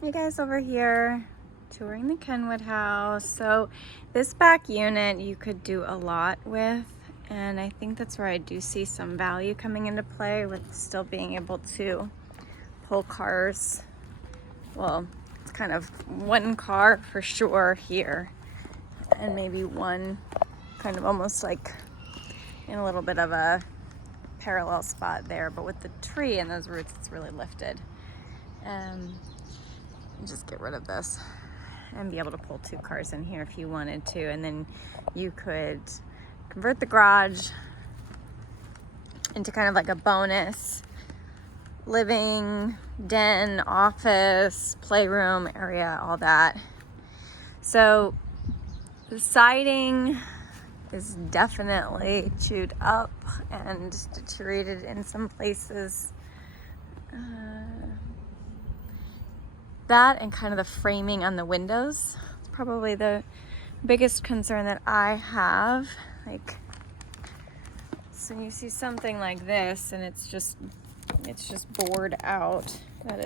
Hey guys, over here touring the Kenwood house. So this back unit you could do a lot with, and I think that's where I do see some value coming into play with still being able to pull cars. Well, it's kind of one car for sure here, and maybe one kind of almost like in a little bit of a parallel spot there, but with the tree and those roots it's really lifted. Just get rid of this and be able to pull two cars in here if you wanted to, and then you could convert the garage into kind of like a bonus living den, office, playroom area, all that. So the siding is definitely chewed up and deteriorated in some places. That and kind of the framing on the windows. It's probably the biggest concern that I have. Like, so you see something like this and it's just bored out. That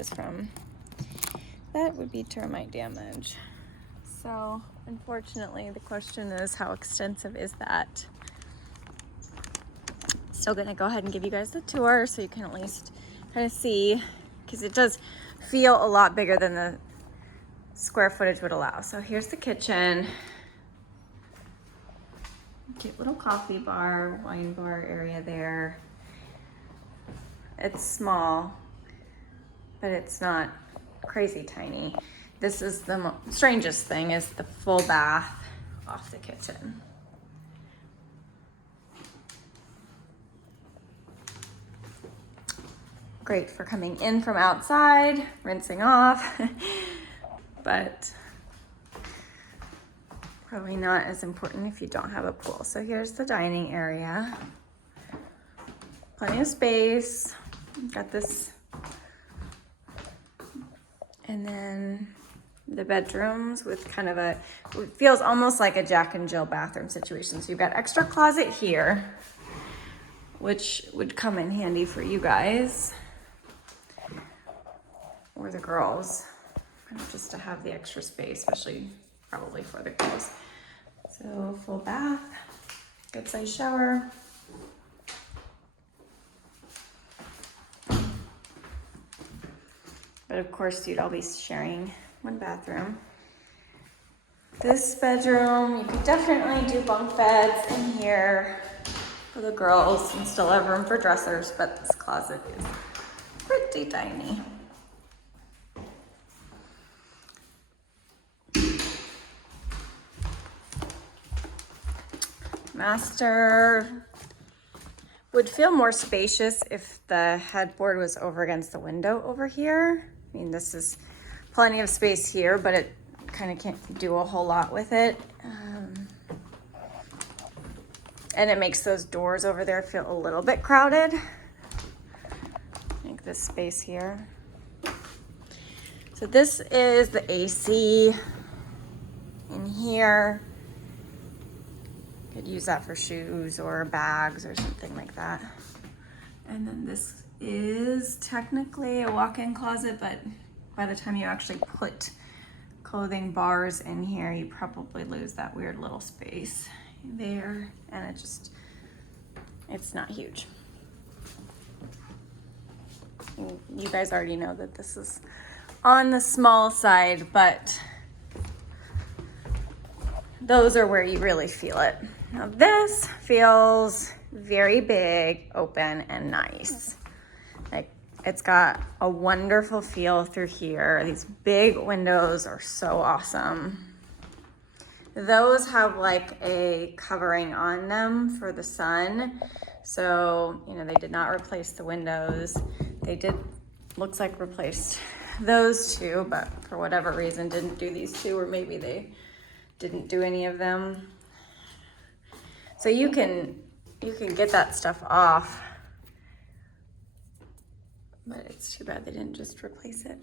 would be termite damage. So unfortunately the question is, how extensive is that? Still gonna go ahead and give you guys the tour so you can at least kind of see, because it does feel a lot bigger than the square footage would allow. So here's the kitchen. Cute little coffee bar, wine bar area there. It's small, but it's not crazy tiny. This is the strangest thing, is the full bath off the kitchen. Great for coming in from outside, rinsing off, but probably not as important if you don't have a pool. So here's the dining area. Plenty of space. Got this. And then the bedrooms with kind of it feels almost like a Jack and Jill bathroom situation. So you've got extra closet here, which would come in handy for you guys or the girls, kind of just to have the extra space, especially probably for the girls. So full bath, good size shower. But of course you'd all be sharing one bathroom. This bedroom, you could definitely do bunk beds in here for the girls and still have room for dressers, but this closet is pretty tiny. Master would feel more spacious if the headboard was over against the window over here. I mean, this is plenty of space here, but it kind of can't do a whole lot with it. And it makes those doors over there feel a little bit crowded. Like this space here. So this is the AC in here. Could use that for shoes or bags or something like that. And then this is technically a walk-in closet, but by the time you actually put clothing bars in here, you probably lose that weird little space there. And it's not huge. You guys already know that this is on the small side, but those are where you really feel it. Now this feels very big, open, and nice. Like, it's got a wonderful feel through here. These big windows are so awesome. Those have like a covering on them for the sun. So, you know, they did not replace the windows. They did, looks like, replaced those two, but for whatever reason didn't do these two, or maybe they didn't do any of them. So you can get that stuff off, but it's too bad they didn't just replace it.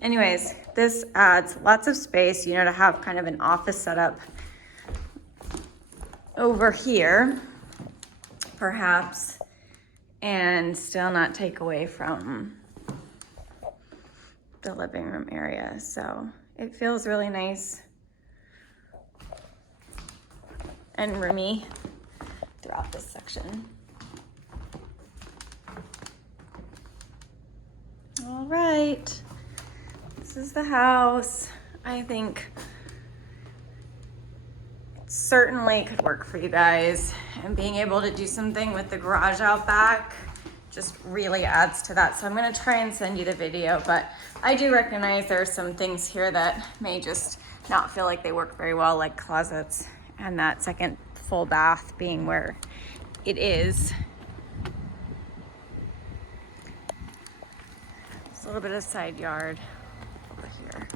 Anyways, this adds lots of space, you know, to have kind of an office setup over here, perhaps, and still not take away from the living room area. So it feels really nice and roomy throughout this section. All right, this is the house. I think it certainly could work for you guys, and being able to do something with the garage out back just really adds to that. So I'm gonna try and send you the video, but I do recognize there are some things here that may just not feel like they work very well, like closets and that second full bath being where it is. It's a little bit of side yard over here.